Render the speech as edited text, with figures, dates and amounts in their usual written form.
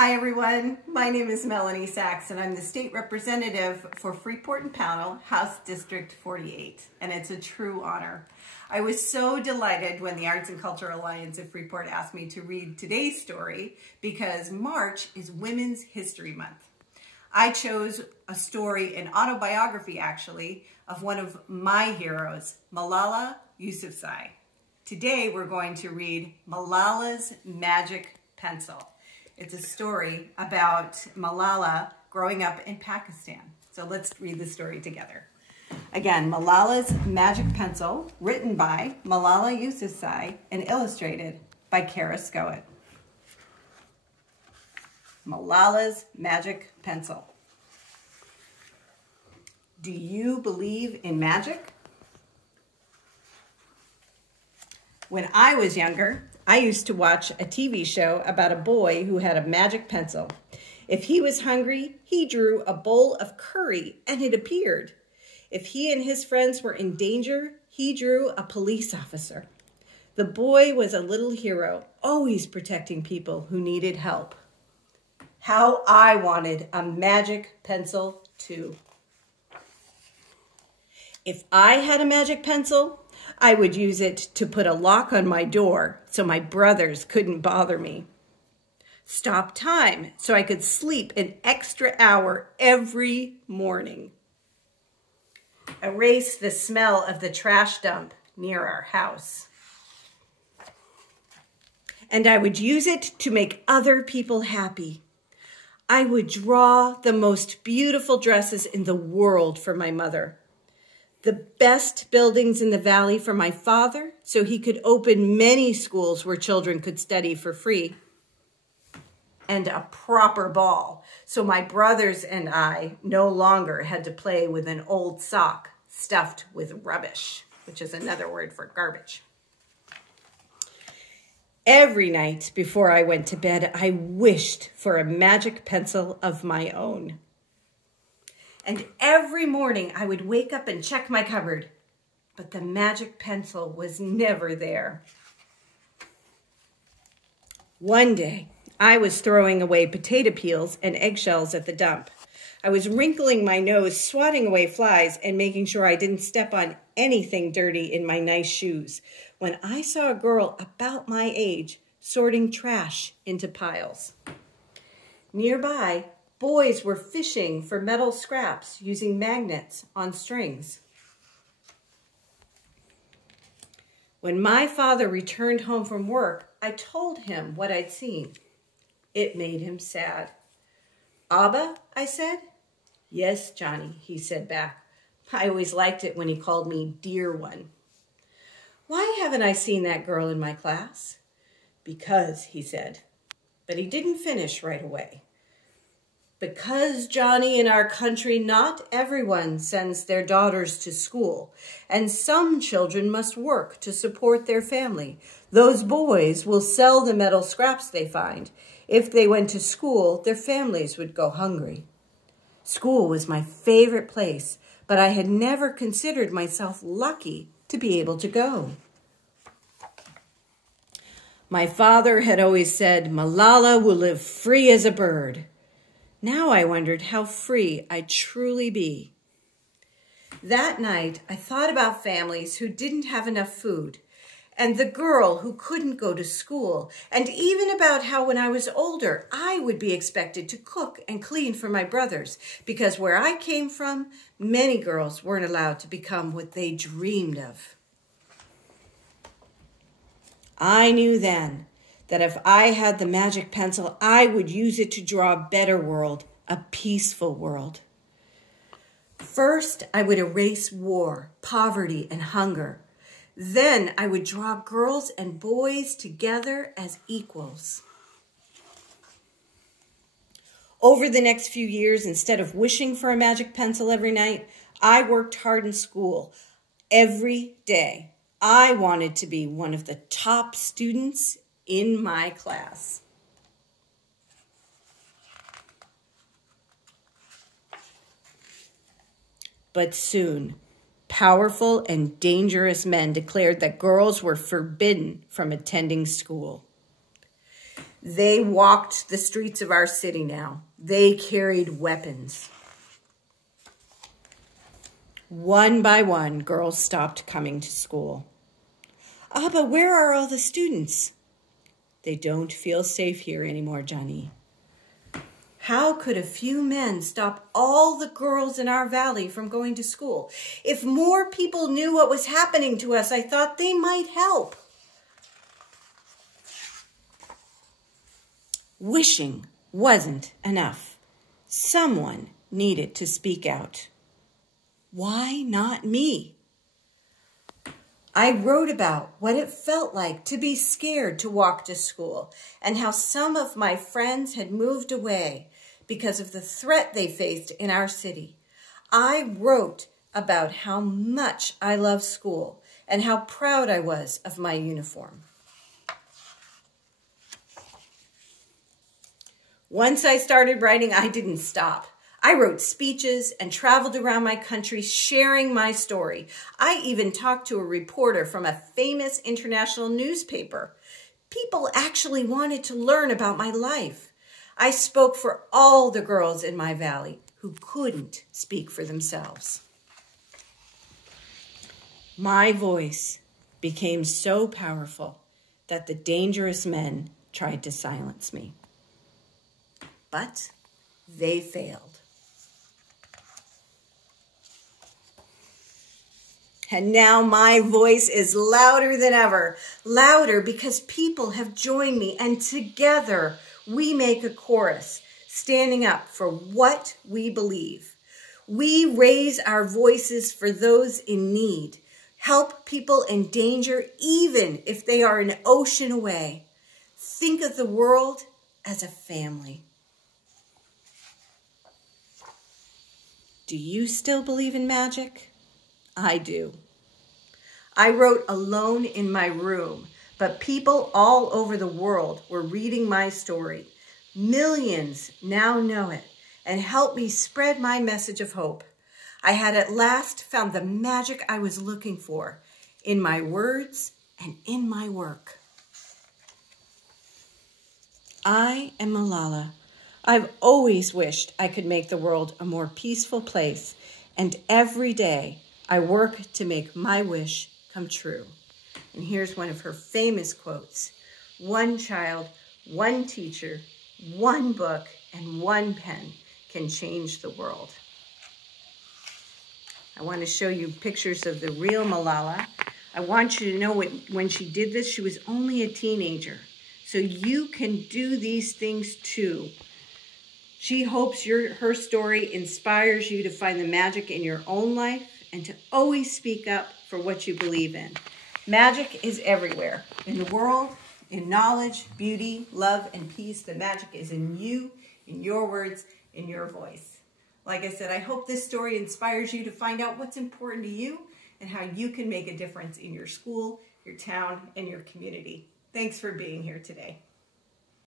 Hi everyone, my name is Melanie Sachs and I'm the state representative for Freeport and Pownell, House District 48, and it's a true honor. I was so delighted when the Arts and Culture Alliance of Freeport asked me to read today's story because March is Women's History Month. I chose a story, an autobiography actually, of one of my heroes, Malala Yousafzai. Today we're going to read Malala's Magic Pencil. It's a story about Malala growing up in Pakistan. So let's read the story together. Again, Malala's Magic Pencil, written by Malala Yousafzai and illustrated by Kerascoet. Malala's Magic Pencil. Do you believe in magic? When I was younger, I used to watch a TV show about a boy who had a magic pencil. If he was hungry, he drew a bowl of curry and it appeared. If he and his friends were in danger, he drew a police officer. The boy was a little hero, always protecting people who needed help. How I wanted a magic pencil too. If I had a magic pencil, I would use it to put a lock on my door so my brothers couldn't bother me. Stop time so I could sleep an extra hour every morning. Erase the smell of the trash dump near our house. And I would use it to make other people happy. I would draw the most beautiful dresses in the world for my mother. The best buildings in the valley for my father so he could open many schools where children could study for free. And a proper ball so my brothers and I no longer had to play with an old sock stuffed with rubbish, which is another word for garbage. Every night before I went to bed, I wished for a magic pencil of my own. And every morning I would wake up and check my cupboard, but the magic pencil was never there. One day, I was throwing away potato peels and eggshells at the dump. I was wrinkling my nose, swatting away flies, and making sure I didn't step on anything dirty in my nice shoes, when I saw a girl about my age sorting trash into piles. Nearby, boys were fishing for metal scraps using magnets on strings. When my father returned home from work, I told him what I'd seen. It made him sad. "Abba," I said. "Yes, Johnny," he said back. I always liked it when he called me dear one. "Why haven't I seen that girl in my class?" "Because," he said. But he didn't finish right away. "Because, Johnny, in our country, not everyone sends their daughters to school, and some children must work to support their family. Those boys will sell the metal scraps they find. If they went to school, their families would go hungry." School was my favorite place, but I had never considered myself lucky to be able to go. My father had always said, "Malala will live free as a bird." Now I wondered how free I'd truly be. That night, I thought about families who didn't have enough food, and the girl who couldn't go to school, and even about how when I was older, I would be expected to cook and clean for my brothers, because where I came from, many girls weren't allowed to become what they dreamed of. I knew then that if I had the magic pencil, I would use it to draw a better world, a peaceful world. First, I would erase war, poverty, and hunger. Then I would draw girls and boys together as equals. Over the next few years, instead of wishing for a magic pencil every night, I worked hard in school every day. I wanted to be one of the top students in my class. But soon, powerful and dangerous men declared that girls were forbidden from attending school. They walked the streets of our city now. They carried weapons. One by one, girls stopped coming to school. Abba, where are all the students? They don't feel safe here anymore, Johnny. How could a few men stop all the girls in our valley from going to school? If more people knew what was happening to us, I thought they might help. Wishing wasn't enough. Someone needed to speak out. Why not me? I wrote about what it felt like to be scared to walk to school and how some of my friends had moved away because of the threat they faced in our city. I wrote about how much I love school and how proud I was of my uniform. Once I started writing, I didn't stop. I wrote speeches and traveled around my country sharing my story. I even talked to a reporter from a famous international newspaper. People actually wanted to learn about my life. I spoke for all the girls in my valley who couldn't speak for themselves. My voice became so powerful that the dangerous men tried to silence me. But they failed. And now my voice is louder than ever, louder because people have joined me, and together we make a chorus, standing up for what we believe. We raise our voices for those in need, help people in danger even if they are an ocean away. Think of the world as a family. Do you still believe in magic? I do. I wrote alone in my room, but people all over the world were reading my story. Millions now know it and help me spread my message of hope. I had at last found the magic I was looking for in my words and in my work. I am Malala. I've always wished I could make the world a more peaceful place, and every day I work to make my wish come true. And here's one of her famous quotes. One child, one teacher, one book, and one pen can change the world. I want to show you pictures of the real Malala. I want you to know when she did this, she was only a teenager. So you can do these things too. She hopes her story inspires you to find the magic in your own life and to always speak up for what you believe in. Magic is everywhere. In the world, in knowledge, beauty, love, and peace. The magic is in you, in your words, in your voice. Like I said, I hope this story inspires you to find out what's important to you and how you can make a difference in your school, your town, and your community. Thanks for being here today.